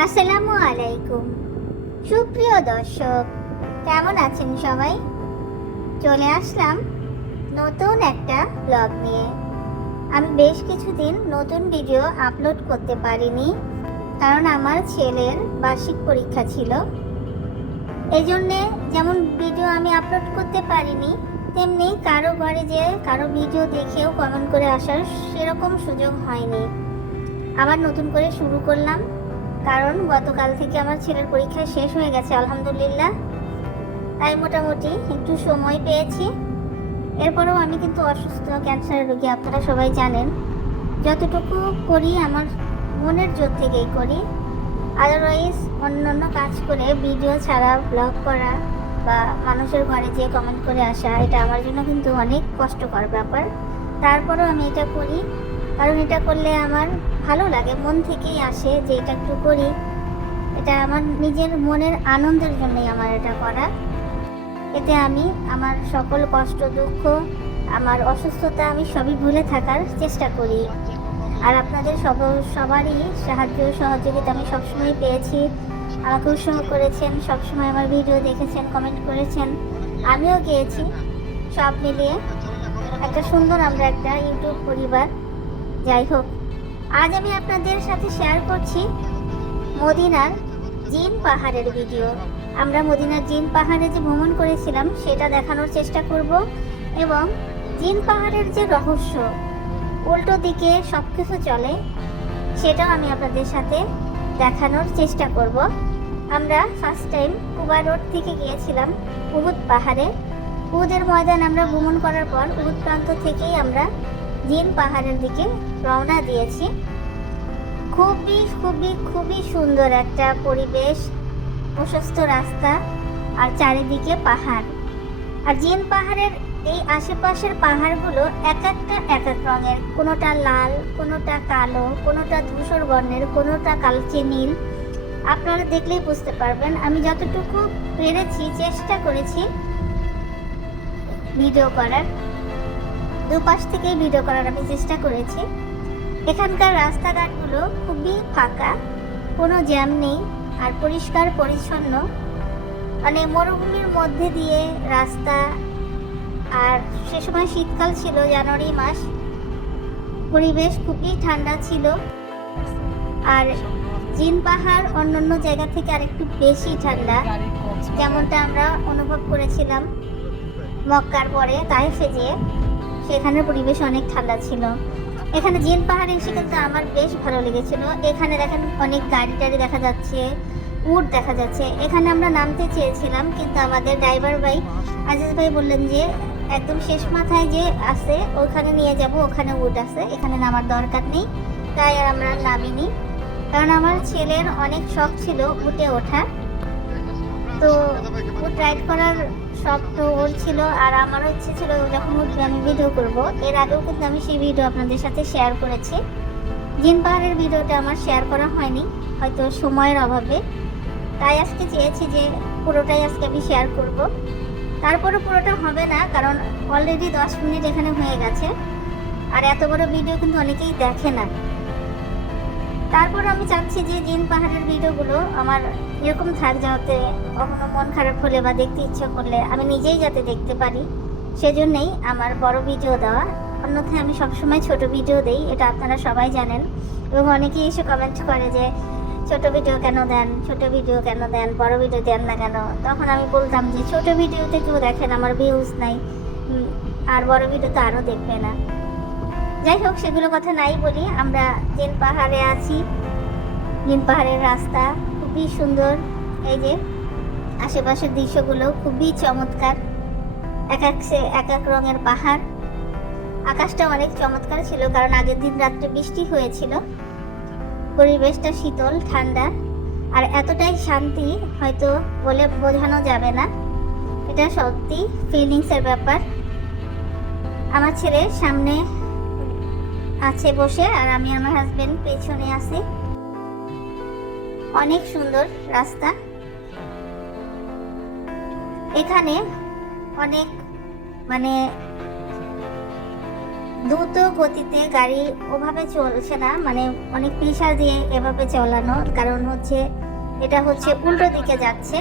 আসসালামু আলাইকুম। সুপ্রিয় দর্শক, কেমন আছেন সবাই? চলে আসলাম নতুন একটা ব্লগ নিয়ে। আমি বেশ কিছুদিন নতুন ভিডিও আপলোড করতে পারিনি, কারণ আমার ছেলের বার্ষিক পরীক্ষা ছিল। এই জন্যে যেমন ভিডিও আমি আপলোড করতে পারিনি, তেমনি কারও ঘরে যে কারও ভিডিও দেখেও কমেন্ট করে আসার সেরকম সুযোগ হয়নি। আবার নতুন করে শুরু করলাম। কারণ গতকাল থেকে আমার ছেলের পরীক্ষা শেষ হয়ে গেছে, আলহামদুলিল্লাহ। তাই মোটামুটি একটু সময় পেয়েছি। এরপরেও আমি কিন্তু অসুস্থ, ক্যান্সারের রোগী, আপনারা সবাই জানেন। যতটুকু করি, আমার মনের জোর থেকেই করি। আদারওয়াইজ অন্যান্য কাজ করে ভিডিও ছাড়া ব্লগ করা বা মানুষের ঘরে যেয়ে কমেন্ট করে আসা, এটা আমার জন্য কিন্তু অনেক কষ্টকর ব্যাপার। তারপরেও আমি এটা করি। কারণ এটা করলে আমার ভালো লাগে, মন থেকেই আসে যে এটা একটু করি। এটা আমার নিজের মনের আনন্দের জন্যই আমার এটা করা। এতে আমি আমার সকল কষ্ট, দুঃখ, আমার অসুস্থতা আমি সবই ভুলে থাকার চেষ্টা করি। আর আপনাদের সব, সবারই সাহায্য, সহযোগিতা আমি সবসময় পেয়েছি। আমাকে উৎসাহ করেছেন, সবসময় আমার ভিডিও দেখেছেন কমেন্ট করেছেন। আমিও গিয়েছি সব মিলিয়ে। একটা সুন্দর আমরা একটা ইউটিউব পরিবার। যাই হোক আজ আমি আপনাদের সাথে শেয়ার করছি মদিনার জিন পাহাড়ের ভিডিও আমরা মদিনার জিন পাহাড়ে যে ভ্রমণ করেছিলাম, সেটা দেখানোর চেষ্টা করব এবং জিন পাহাড়ের যে রহস্য, উল্টো দিকে সব কিছু চলে, সেটাও আমি আপনাদের সাথে দেখানোর চেষ্টা করব। আমরা ফার্স্ট টাইম কুবা রোড থেকে গিয়েছিলাম উহুদ পাহাড়ে। উহুদের ময়দান আমরা ভ্রমণ করার পর উহুদ প্রান্ত থেকেই আমরা জিন পাহাড়ের দিকে রওনা দিয়েছি। খুবই খুবই খুবই সুন্দর একটা পরিবেশ, প্রশস্ত রাস্তা আর চারিদিকে পাহাড়। আর জিন পাহাড়ের এই আশেপাশের পাহাড়গুলো এক একটা এক এক রঙের। কোনোটা লাল, কোনোটা কালো, কোনোটা ধূসর বর্ণের, কোনোটা কালচে নীল। আপনারা দেখলেই বুঝতে পারবেন। আমি যতটুকু পেরেছি, চেষ্টা করেছি ভিডিও করার। দুপাশ থেকে ভিডিও করার আমি চেষ্টা করেছি। এখানকার রাস্তাঘাটগুলো খুবই ফাঁকা, কোনো জ্যাম নেই আর পরিষ্কার পরিচ্ছন্ন। মানে মরুভূমির মধ্যে দিয়ে রাস্তা আর সে সময় শীতকাল ছিল, জানুয়ারি মাস। পরিবেশ খুবই ঠান্ডা ছিল। আর জিন পাহাড় অন্যান্য জায়গা থেকে আরেকটু বেশি ঠান্ডা, যেমনটা আমরা অনুভব করেছিলাম মক্কার পরে তাইফে যেয়ে সেখানের পরিবেশ অনেক ঠান্ডা ছিল। এখানে জিন পাহাড়ে এসে কিন্তু আমার বেশ ভালো লেগেছিল। এখানে দেখেন অনেক গাড়ি টাড়ি দেখা যাচ্ছে, উট দেখা যাচ্ছে। এখানে আমরা নামতে চেয়েছিলাম, কিন্তু আমাদের ড্রাইভার ভাই, আজিজ ভাই বললেন যে, একদম শেষ মাথায় যে আছে, ওখানে নিয়ে যাব, ওখানে উট আছে, এখানে নামার দরকার নেই। তাই আর আমরা নামিনি। কারণ আমার ছেলের অনেক শখ ছিল উটে ওঠা। তো উট রাইড করার তো ওর ছিল আর আমারও ইচ্ছে ছিল যখন উঠবে আমি ভিডিও করব। এর আগেও কিন্তু আমি সেই ভিডিও আপনাদের সাথে শেয়ার করেছি। জিন পাহাড়ের ভিডিওটা আমার শেয়ার করা হয়নি, হয়তো সময়ের অভাবে। তাই আজকে চেয়েছি যে পুরোটাই আজকে আমি শেয়ার করব। তারপরে পুরোটা হবে না, কারণ অলরেডি দশ মিনিট এখানে হয়ে গেছে। আর এত বড় ভিডিও কিন্তু অনেকেই দেখে না। তারপর আমি চাচ্ছি যে জিন পাহাড়ের ভিডিওগুলো আমার এরকম থাক যাতে কখনো মন খারাপ হলে বা দেখতে ইচ্ছে করলে আমি নিজেই যাতে দেখতে পারি। সেজন্যই আমার বড় ভিডিও দেওয়া। অন্যথায় আমি সবসময় ছোট ভিডিও দেই, এটা আপনারা সবাই জানেন। এবং অনেকেই এসে কমেন্ট করে যে, ছোট ভিডিও কেন দেন? ছোট ভিডিও কেন দেন? বড় ভিডিও দেন না কেন? তখন আমি বলতাম যে, ছোট ভিডিওতে কেউ দেখেন আমার ভিউজ নাই। আর বড় ভিডিও তো আরও দেখবে না। যাই হোক, সেগুলো কথা নাই বলি। আমরা জিন পাহাড়ে আছি জিন পাহাড়ের রাস্তা খুবই সুন্দর। এই যে আশেপাশের দৃশ্যগুলো খুবই চমৎকার। এক এক সে এক এক রঙের পাহাড়। আকাশটা অনেক চমৎকার ছিল, কারণ আগের দিন রাত্রে বৃষ্টি হয়েছিল। পরিবেশটা শীতল, ঠান্ডা, আর এতটাই শান্তি হয়তো বলে বোঝানো যাবে না। এটা সত্যি ফিলিংসের ব্যাপার। আমার ছেলে সামনে আছে বসে আর আমি আমার হাজবেন্ড পেছনে আছি। অনেক সুন্দর রাস্তা। এখানে অনেক মানে দ্রুত গতিতে গাড়ি ওভাবে চলছে না মানে অনেক প্রেশার দিয়ে এভাবে চালানো কারণ হচ্ছে এটা হচ্ছে উল্টো দিকে যাচ্ছে।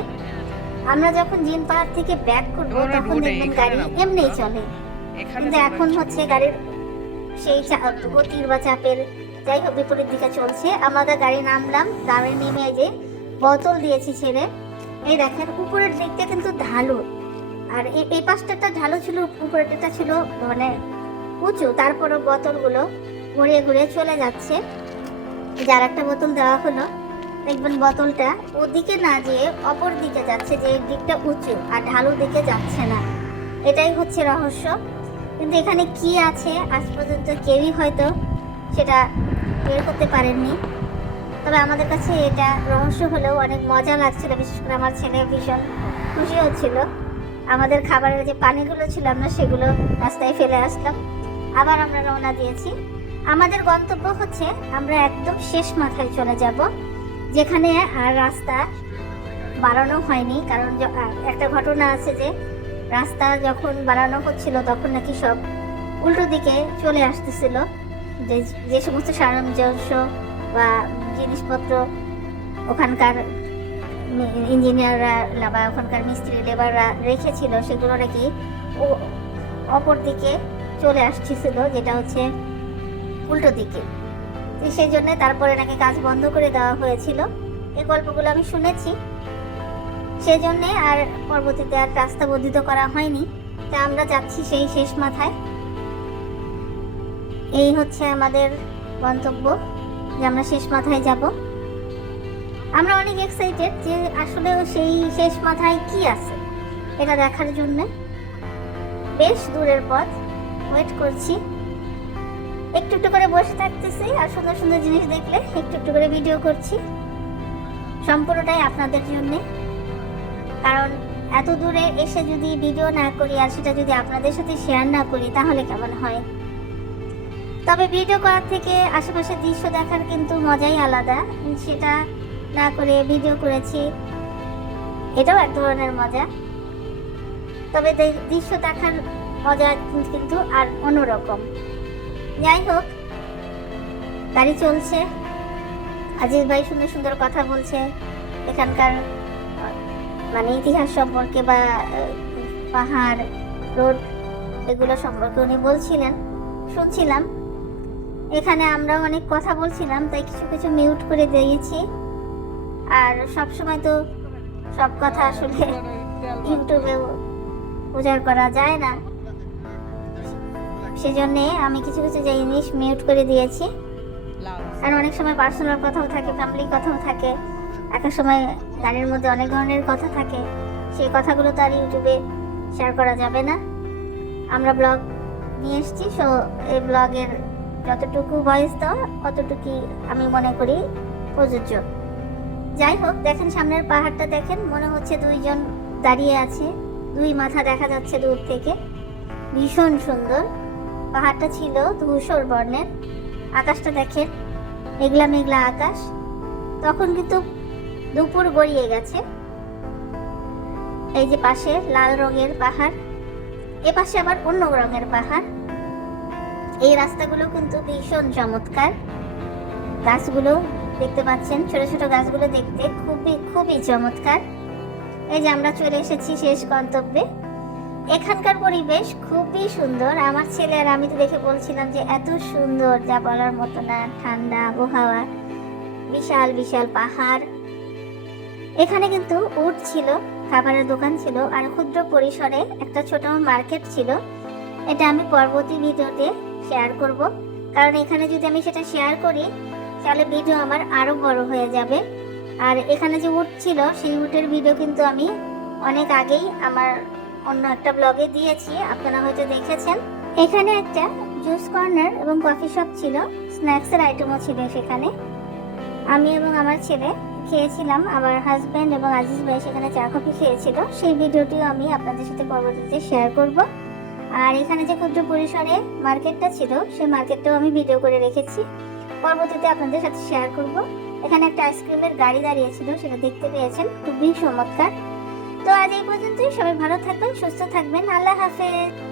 আমরা যখন জিন পাহাড় থেকে ব্যাক করব তখন দেখবেন গাড়ি। এমনিই চলে। কিন্তু এখন হচ্ছে গাড়ির সেই গতির বা চাপের যাই হোক বিপরীত দিকে চলছে। আমাদের গাড়ি নামলাম, গাড়ি নেমে যে বোতল দিয়েছি ছেড়ে। এই দেখেন, উপরের দিকটা কিন্তু ঢালু। আর এই- পাশটাটা ঢালু ছিল উপরেরটা ছিল মানে উঁচু। তারপরও বোতলগুলো ঘুরিয়ে ঘুরিয়ে চলে যাচ্ছে। যার একটা বোতল দেওয়া হলো, দেখবেন বোতলটা ওদিকে না যেয়ে অপর দিকে যাচ্ছে, যে দিকটা উঁচু। আর ঢালু দিকে যাচ্ছে না। এটাই হচ্ছে রহস্য। কিন্তু এখানে কি আছে আজ পর্যন্ত কেউই হয়তো সেটা বের করতে পারেননি। তবে আমাদের কাছে এটা রহস্য হলেও অনেক মজা লাগছিল, বিশেষ করে আমার ছেলে ভীষণ খুশি হচ্ছিল। আমাদের খাবারের যে পানিগুলো ছিল আমরা সেগুলো রাস্তায় ফেলে আসলাম। আবার আমরা রওনা দিয়েছি। আমাদের গন্তব্য হচ্ছে আমরা একদম শেষ মাথায় চলে যাব, যেখানে আর রাস্তা বাড়ানো হয়নি। কারণ একটা ঘটনা আছে যে রাস্তা যখন বাড়ানো হচ্ছিল, তখন নাকি সব উল্টো দিকে চলে আসতেছিল। যে যে সমস্ত সামঞ্জস্য বা জিনিসপত্র ওখানকার ইঞ্জিনিয়াররা বা ওখানকার মিস্ত্রি, লেবাররা রেখেছিল, সেগুলো নাকি ও, অপর দিকে চলে আসছিল, যেটা হচ্ছে উল্টো দিকে। সেই জন্য তারপরে নাকি কাজ বন্ধ করে দেওয়া হয়েছিল। এই গল্পগুলো আমি শুনেছি। সেই জন্যে আর পরবর্তীতে আর রাস্তা বর্ধিত করা হয়নি। তা আমরা যাচ্ছি সেই শেষ মাথায়। এই হচ্ছে আমাদের গন্তব্য, যে আমরা শেষ মাথায় যাব। আমরা অনেক এক্সাইটেড যে আসলে সেই শেষ মাথায় কি আছে, এটা দেখার জন্য। বেশ দূরের পথ ওয়েট করছি। একটু একটু করে বসে থাকতেছি আর সুন্দর সুন্দর জিনিস দেখলে একটু একটু করে ভিডিও করছি। সম্পূর্ণটাই আপনাদের জন্যে। কারণ এত দূরে এসে যদি ভিডিও না করি আর সেটা যদি আপনাদের সাথে শেয়ার না করি, তাহলে কেমন হয়? তবে ভিডিও করার থেকে আশেপাশের দৃশ্য দেখার কিন্তু মজাই আলাদা। সেটা না করে ভিডিও করেছি, এটাও এক ধরনের মজা। তবে দৃশ্য দেখার মজা কিন্তু আর অন্যরকম। যাই হোক, গাড়ি চলছে। আজিজ ভাই সুন্দর সুন্দর কথা বলছে। এখানকার মানে ইতিহাস সম্পর্কে বা পাহাড়, রোড এগুলো সম্পর্কে উনি বলছিলেন, শুনছিলাম। এখানে আমরা অনেক কথা বলছিলাম, তাই কিছু কিছু মিউট করে দিয়েছি। আর সব সময় তো সব কথা আসলে ইউটিউবে প্রচার করা যায় না। সেজন্য আমি কিছু কিছু জিনিস মিউট করে দিয়েছি। আর অনেক সময় পার্সোনাল কথাও থাকে ফ্যামিলি কথাও থাকে। এক সময় গানের মধ্যে অনেক ধরনের কথা থাকে। সেই কথাগুলো তো আর ইউটিউবে শেয়ার করা যাবে না। আমরা ব্লগ নিয়ে এসেছি সো এই ব্লগের যতটুকু ভয়েস দেওয়া, অতটুকুই আমি মনে করি প্রযোজ্য। যাই হোক, দেখেন সামনের পাহাড়টা দেখেন, মনে হচ্ছে দুইজন দাঁড়িয়ে আছে। দুই মাথা দেখা যাচ্ছে দূর থেকে। ভীষণ সুন্দর। পাহাড়টা ছিল ধূসর বর্ণের। আকাশটা দেখেন, মেঘলা মেঘলা আকাশ। তখন কিন্তু দুপুর গড়িয়ে গেছে। এই যে পাশে লাল রঙের পাহাড়, এ পাশে আবার অন্য রঙের পাহাড়। এই রাস্তাগুলো কিন্তু ভীষণ চমৎকার। গাছগুলো দেখতে পাচ্ছেন, ছোট ছোট গাছগুলো দেখতে খুবই খুবই চমৎকার। এই যে আমরা চলে এসেছি শেষ গন্তব্যে। এখানকার পরিবেশ খুবই সুন্দর। আমার ছেলে আর আমি তো দেখে বলছিলাম যে এত সুন্দর, যা বলার মতো না, ঠান্ডা আবহাওয়া, বিশাল বিশাল পাহাড়। এখানে কিন্তু উট ছিল, খাবারের দোকান ছিল, আর ক্ষুদ্র পরিসরে একটা ছোট মার্কেট ছিল। এটা আমি পরবর্তী ভিডিওতে শেয়ার করব। কারণ এখানে যদি আমি সেটা শেয়ার করি, তাহলে ভিডিও আমার আরও বড় হয়ে যাবে। আর এখানে যে উট ছিল, সেই উটের ভিডিও কিন্তু আমি অনেক আগেই আমার অন্য একটা ব্লগে দিয়েছি, আপনারা হয়তো দেখেছেন। এখানে একটা জুস কর্নার এবং কফি শপ ছিল স্ন্যাক্সের আইটেমও ছিল সেখানে। আমি এবং আমার ছেলে খেয়েছিলাম, আমার হাজব্যান্ড এবং আজিজ ভাই সেখানে চা কফি খেয়েছিল। সেই ভিডিওটিও আমি আপনাদের সাথে পরবর্তীতে শেয়ার করব। আর এখানে যে ক্ষুদ্র পরিসরে মার্কেটটা ছিল, সেই মার্কেটটাও আমি ভিডিও করে রেখেছি। পরবর্তীতে আপনাদের সাথে শেয়ার করব। এখানে একটা আইসক্রিমের গাড়ি দাঁড়িয়েছিল, সেটা দেখতে পেয়েছেন, খুবই চমৎকার। তো আজ এই পর্যন্তই, সবাই ভালো থাকবেন, সুস্থ থাকবেন, আল্লাহ হাফেজ।